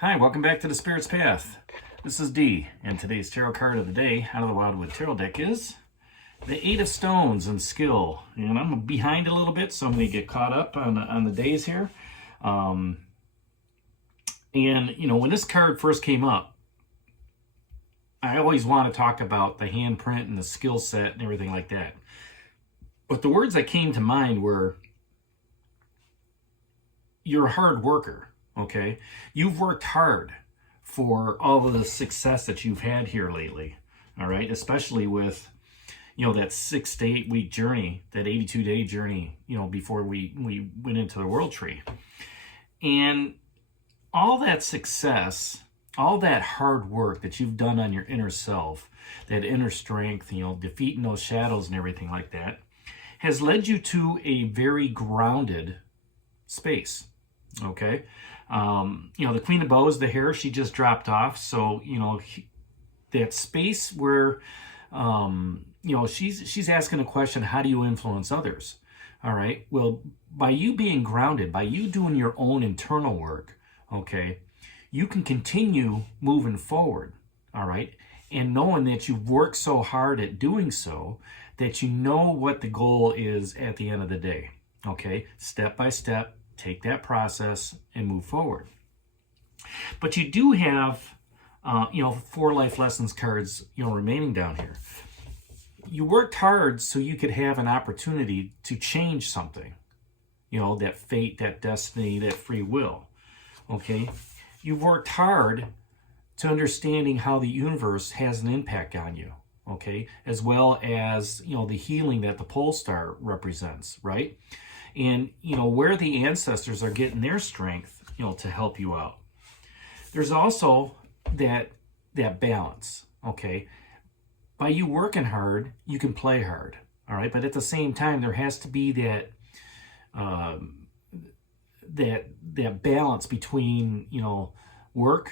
Hi, welcome back to the Spirit's Path. This is Dee, and today's tarot card of the day out of the Wildwood Tarot deck is the Eight of Stones and Skill. And I'm behind a little bit, so I'm going to get caught up on the days here. And, you know, when this card first came up, I always want to talk about the handprint and the skill set and everything like that. But the words that came to mind were, you're a hard worker. Okay, you've worked hard for all of the success that you've had here lately. All right, especially with, you know, that 6 to 8 week journey, that 82-day journey, you know, before we went into the world tree. And all that success, all that hard work that you've done on your inner self, that inner strength, you know, defeating those shadows and everything like that, has led you to a very grounded space. Okay. You know, the Queen of Bows, the hair, she just dropped off. So, you know, that space where, you know, she's asking a question, how do you influence others? All right. Well, by you being grounded, by you doing your own internal work, okay, you can continue moving forward. All right. And knowing that you've worked so hard at doing so, that you know what the goal is at the end of the day. Okay. Step by step. Take that process and move forward. But you do have, you know, 4 life lessons cards, you know, remaining down here. You worked hard so you could have an opportunity to change something. You know, that fate, that destiny, that free will. Okay? You've worked hard to understanding how the universe has an impact on you. Okay? As well as, you know, the healing that the pole star represents, right? And, you know, where the ancestors are getting their strength, you know, to help you out. There's also that balance, okay? By you working hard, you can play hard, all right? But at the same time, there has to be that that balance between, you know, work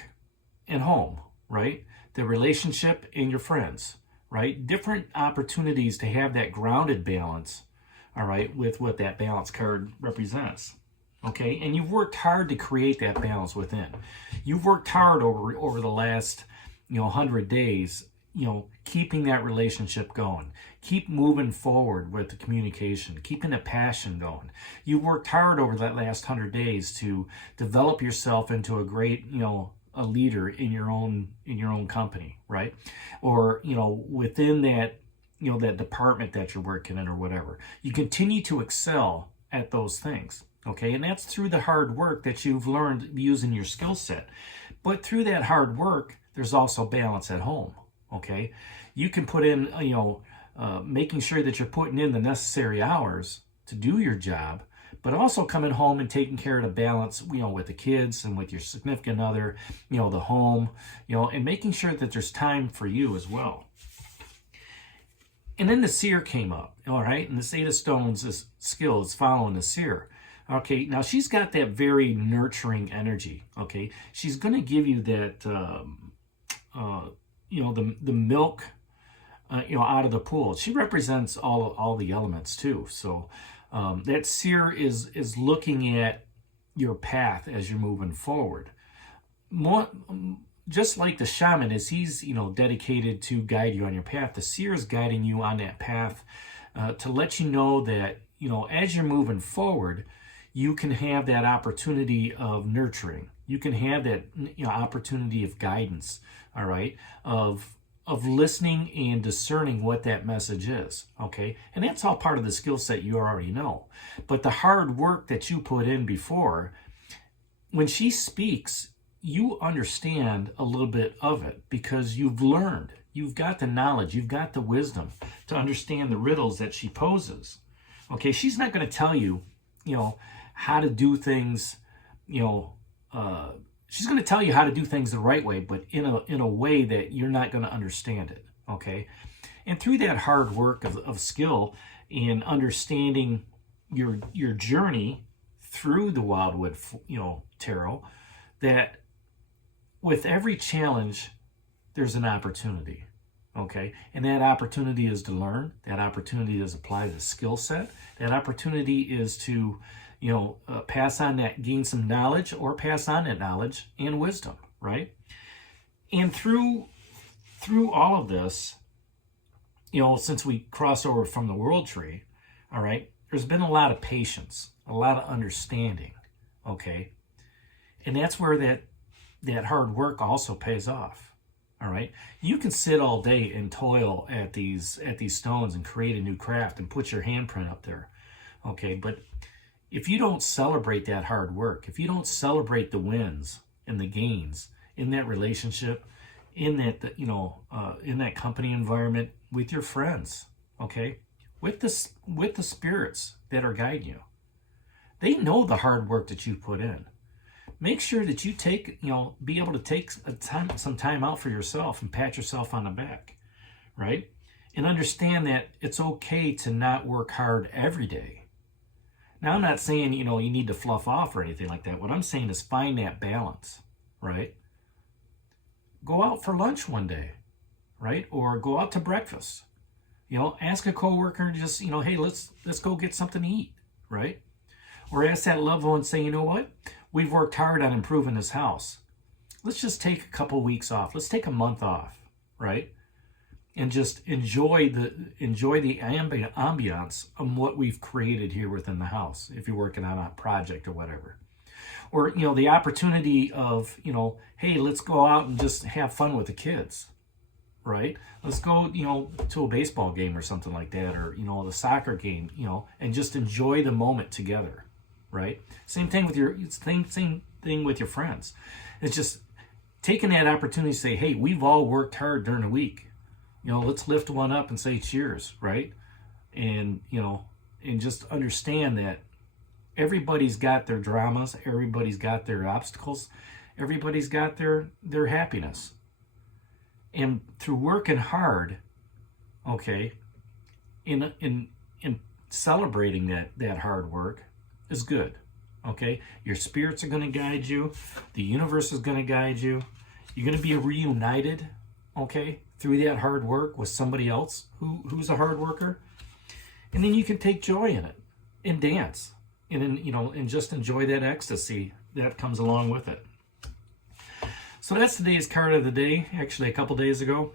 and home, right? The relationship and your friends, right? Different opportunities to have that grounded balance, all right, with what that balance card represents. Okay, and you've worked hard to create that balance within. You've worked hard over the last, you know, 100 days, you know, keeping that relationship going. Keep moving forward with the communication, keeping the passion going. You worked hard over that last 100 days to develop yourself into a great, you know, a leader in your own company, right? Or, you know, within that, you know, that department that you're working in or whatever. You continue to excel at those things, okay? And that's through the hard work that you've learned using your skill set. But through that hard work, there's also balance at home, okay? You can put in, you know, making sure that you're putting in the necessary hours to do your job, but also coming home and taking care of the balance, you know, with the kids and with your significant other, you know, the home, you know, and making sure that there's time for you as well. And then the Seer came up, all right? And this 8 of Stones, this skill is following the Seer. Okay, now she's got that very nurturing energy, okay? She's going to give you that, you know, the milk, you know, out of the pool. She represents all the elements too. So that Seer is looking at your path as you're moving forward. More, just like the shaman is, he's, you know, dedicated to guide you on your path. The Seer is guiding you on that path to let you know that, you know, as you're moving forward, you can have that opportunity of nurturing. You can have that, you know, opportunity of guidance, all right, of listening and discerning what that message is, okay? And that's all part of the skill set you already know. But the hard work that you put in before, when she speaks, you understand a little bit of it because you've learned, you've got the knowledge, you've got the wisdom to understand the riddles that she poses. Okay, she's not going to tell you, you know, how to do things, you know, she's going to tell you how to do things the right way, but in a way that you're not going to understand it. Okay, and through that hard work of skill in understanding your journey through the Wildwood, you know, Tarot, that with every challenge, there's an opportunity, okay? And that opportunity is to learn. That opportunity is to apply the skill set. That opportunity is to, pass on that, gain some knowledge, or pass on that knowledge and wisdom, right? And through all of this, since we crossed over from the world tree, all right, there's been a lot of patience, a lot of understanding, okay? And that's where that hard work also pays off, all right? You can sit all day and toil at these stones and create a new craft and put your handprint up there, okay? But if you don't celebrate that hard work, if you don't celebrate the wins and the gains in that relationship, in that in that company environment, with your friends, okay, with the spirits that are guiding you, they know the hard work that you put in. Make sure that you be able to take some time out for yourself and pat yourself on the back, right? And understand that it's okay to not work hard every day. Now, I'm not saying, you need to fluff off or anything like that. What I'm saying is find that balance, right? Go out for lunch one day, right? Or go out to breakfast. Ask a coworker, just, hey, let's go get something to eat, right? Or ask that loved one and say, you know what? We've worked hard on improving this house. Let's just take a couple weeks off. Let's take a month off, right? And just enjoy the ambiance of what we've created here within the house, if you're working on a project or whatever. Or, the opportunity of, hey, let's go out and just have fun with the kids, right? Let's go, to a baseball game or something like that, or, the soccer game, and just enjoy the moment together, right? Same thing with your friends. It's just taking that opportunity to say, hey, we've all worked hard during the week. Let's lift one up and say cheers, right? And, and just understand that everybody's got their dramas, everybody's got their obstacles, everybody's got their happiness. And through working hard, okay, in celebrating that hard work is good, okay? Your spirits are going to guide you. The universe is going to guide you. You're going to be reunited, okay, through that hard work with somebody else who's a hard worker. And then you can take joy in it and dance. And just enjoy that ecstasy that comes along with it. So that's today's card of the day. Actually, a couple days ago,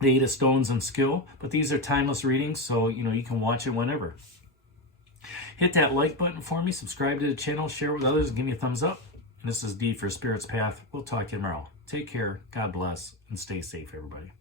the 8 of Stones and Skill. But these are timeless readings, so you can watch it whenever. Hit that like button for me. Subscribe to the channel. Share it with others. And give me a thumbs up. And this is D for Spirit's Path. We'll talk to you tomorrow. Take care. God bless. And stay safe, everybody.